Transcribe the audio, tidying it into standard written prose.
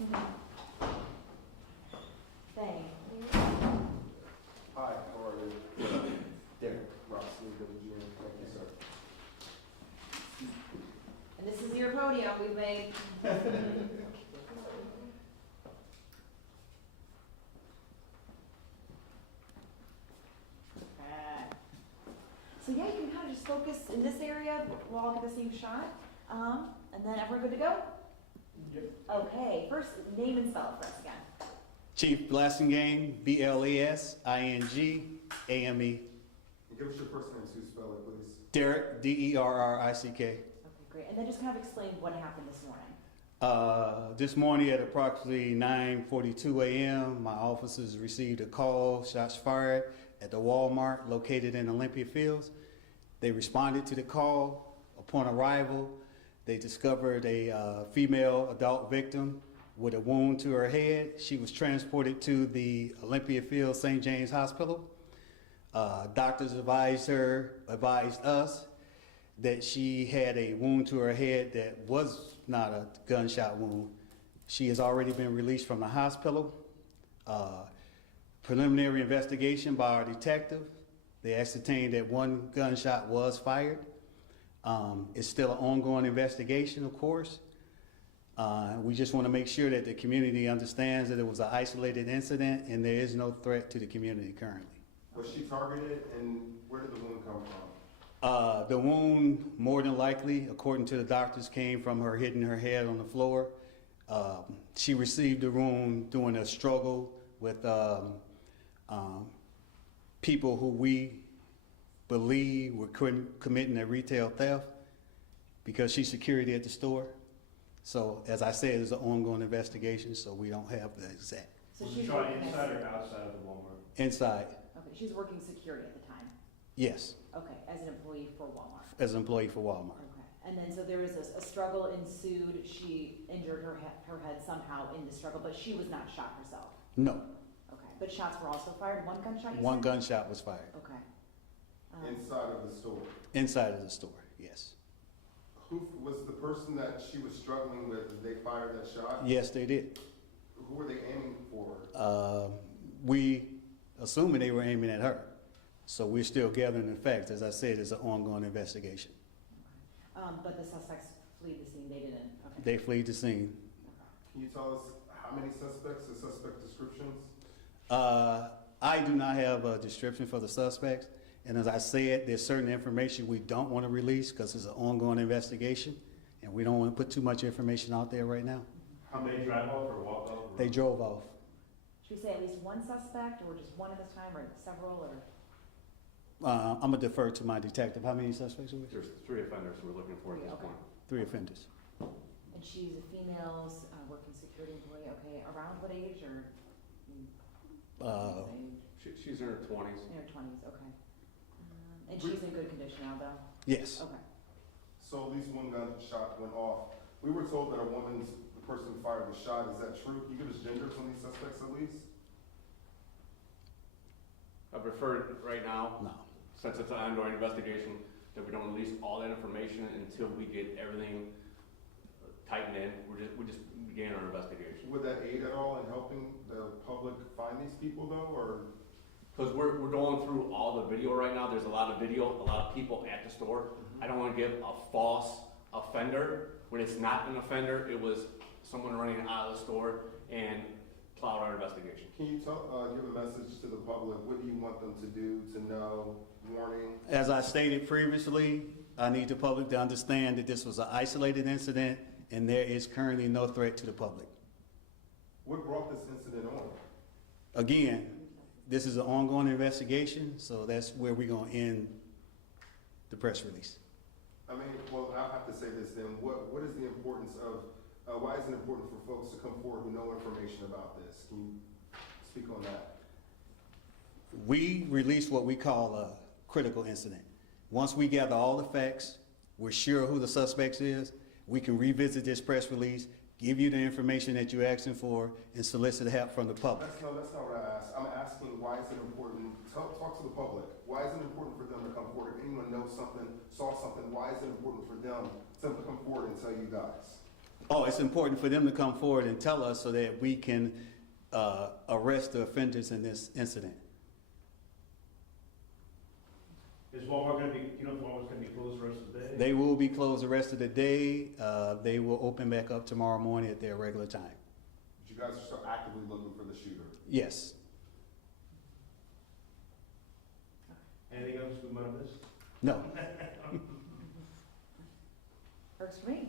Thank you. Hi, how are you? Derek Robson, WGN. Thank you, sir. And this is your podium we've made. So yeah, you can kind of just focus in this area. We'll all get the same shot. And then everyone good to go? Yep. Okay, first name and spell it for us again. Chief Blasingame, B-L-E-S-I-N-G-A-M-E. Give us your first name, Sue, spell it, please. Derek, D-E-R-R-I-C-K. Okay, great. And then just kind of explain what happened this morning. This morning at approximately 9:42 a.m., my officers received a call, shots fired, at the Walmart located in Olympia Fields. They responded to the call. Upon arrival, they discovered a female adult victim with a wound to her head. She was transported to the Olympia Fields St. James Hospital. Doctors advised us that she had a wound to her head that was not a gunshot wound. She has already been released from the hospital. Preliminary investigation by our detective, they ascertained that one gunshot was fired. It's still an ongoing investigation, of course. We just want to make sure that the community understands that it was an isolated incident and there is no threat to the community currently. Was she targeted, and where did the wound come from? The wound, more than likely, according to the doctors, came from her hitting her head on the floor. She received the wound during a struggle with people who we believe were committing a retail theft because she's security at the store. So, as I said, it's an ongoing investigation, so we don't have the exact. So Was she's it shot working inside or outside of the Walmart? Inside, Okay, she's working security at the time. yes, Okay, as an employee for Walmart. as an employee for Walmart. Okay, and then so there was a struggle ensued. She injured her head somehow in the struggle, but she was not shot herself. No, Okay, but shots were also fired. One gunshot. You one said? gunshot was fired. Okay. Inside of the store. Inside of the store, yes. Who was the person that she was struggling with? Did they fire that shot? Yes, they did. Who were they aiming for? We assuming they were aiming at her. So we're still gathering the facts. As I said, it's an ongoing investigation. But the suspects fled the scene. They didn't. Okay. They fled the scene. Can you tell us how many suspects, the suspect descriptions? I do not have a description for the suspects. And as I said, there's certain information we don't want to release because it's an ongoing investigation. And we don't want to put too much information out there right now. How many drive off or walk off? They drove off. Should we say at least one suspect, or just one at this time, or several, or? I'm going to defer to my detective. How many suspects are we? There's 3 offenders we're looking for at this Okay. point. 3 offenders. And she's a female, working security employee. Okay, around what age, or? She's in her 20s. In her 20s. Okay. And she's in good condition now, though. Yes. Okay. So at least one gunshot went off. We were told that the person who fired the shot. Is that true? Can you give us genders on these suspects at least? I prefer right now, No. since it's an ongoing investigation, that we don't release all that information until we get everything tightened in. We just began our investigation. Would that aid at all in helping the public find these people though, or? Because we're going through all the video right now. There's a lot of video, a lot of people at the store. I don't want to give a false offender when it's not an offender. It was someone running out of the store and plowed our investigation. Can you give a message to the public? What do you want them to do to know? Warning? As I stated previously, I need the public to understand that this was an isolated incident and there is currently no threat to the public. What brought this incident on? Again, this is an ongoing investigation, so that's where we're going to end the press release. I mean, well, I'll have to say this then. What is the importance of, why is it important for folks to come forward who know information about this? Can you speak on that? We release what we call a critical incident. Once we gather all the facts, we're sure who the suspects is, we can revisit this press release, give you the information that you're asking for, and solicit help from the public. That's not what I asked. I'm asking why is it important, talk to the public. Why is it important for them to come forward? If anyone knows something, saw something, why is it important for them to come forward and tell you guys? Oh, it's important for them to come forward and tell us so that we can arrest the offenders in this incident. Is Walmart gonna be, you know, if Walmart's gonna be closed the rest of the day? They will be closed the rest of the day. They will open back up tomorrow morning at their regular time. But you guys are still actively looking for the shooter. Yes. Anything else we might have missed? No. Works for me.